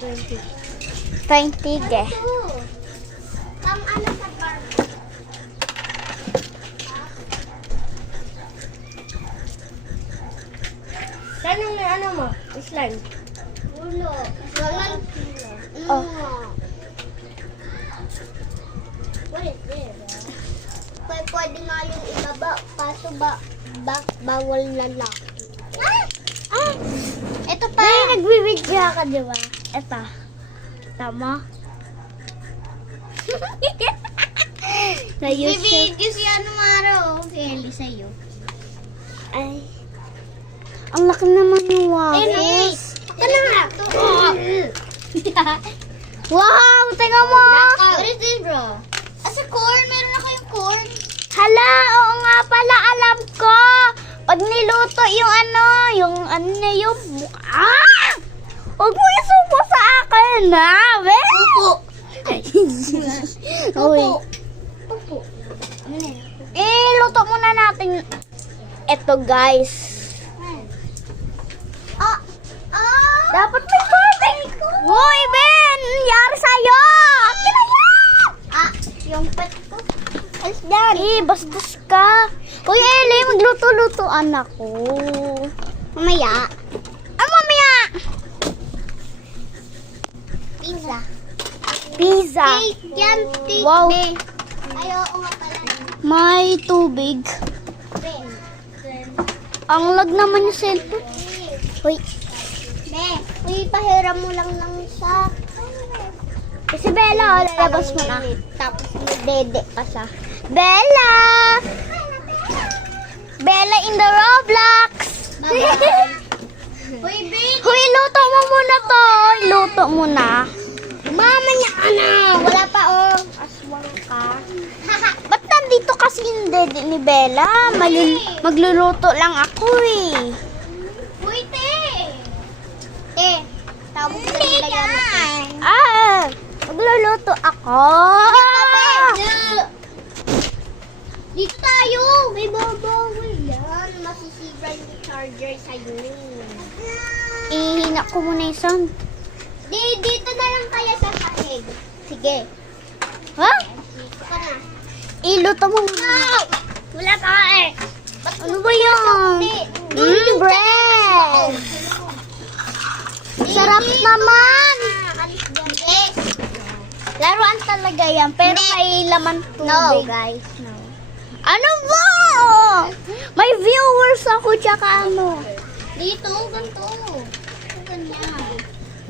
20. 20 ge. Pang ano sa bar? Saan yung ano mo? Slime? Ulo. Oh. What is this? Pwede nga yung ibaba. Kaso bawal na lang. Ito pa. May nagbibidyo ka, di ba? Ito. Tama? Sa YouTube. Bibigyo si ano araw. Si Ellie sa'yo. Ay. Ang laki naman yung waffles. Ito na nga. Wow! Tingnan mo! What is this, bro? Asa corn? Meron na kayong corn? Hala! Oo nga pala, alam ko! Pag niluto yung na yung ah! Huwag mo isubo sa akin, ha? Upo. Uy. Upo. Luto muna natin ito, guys. Dapat may tubig. Uy, Ben! Nangyari sa'yo! Akin na yan! Yung pet ko. Alis dyan. Bastos ka. Uy, Ellie, magluto-lutoan ako. Mamaya. Mamaya! Pizza. Pizza. Yan, Wow. Ay, oo nga pala. May tubig. Ben. Ang lag naman yung cellphone. Uy. Uy, pahiram mo lang ng sa... Si Bella, lalabas mo na. Tapos may dede pa siya. Bella! Bella in the Roblox! Uy, Ben! Huy, luto mo muna to. Luto mo na. Mama niya ka na! Wala pa, oh. Aswang ka. Ba't nandito kasi yung dede ni Bella? Magluluto lang ako eh. Uy, te! Tawag sa nilagyan mo. Magluluto ako. Dito tayo! May babawi yan. Masisira yung charger sa'yo. Ihina ko muna yung sound. Dito na lang kaya sa sahig. Sige. Ha? Dito ka na. Iluto mo muna. Wala ka eh. Ano ba yan? Bread. Sarap naman. Laruan talaga yan, pero may laman tubig. No. Guys. No. Ano ba? May viewers ako, tsaka ano. Dito, ganito. Ganyan.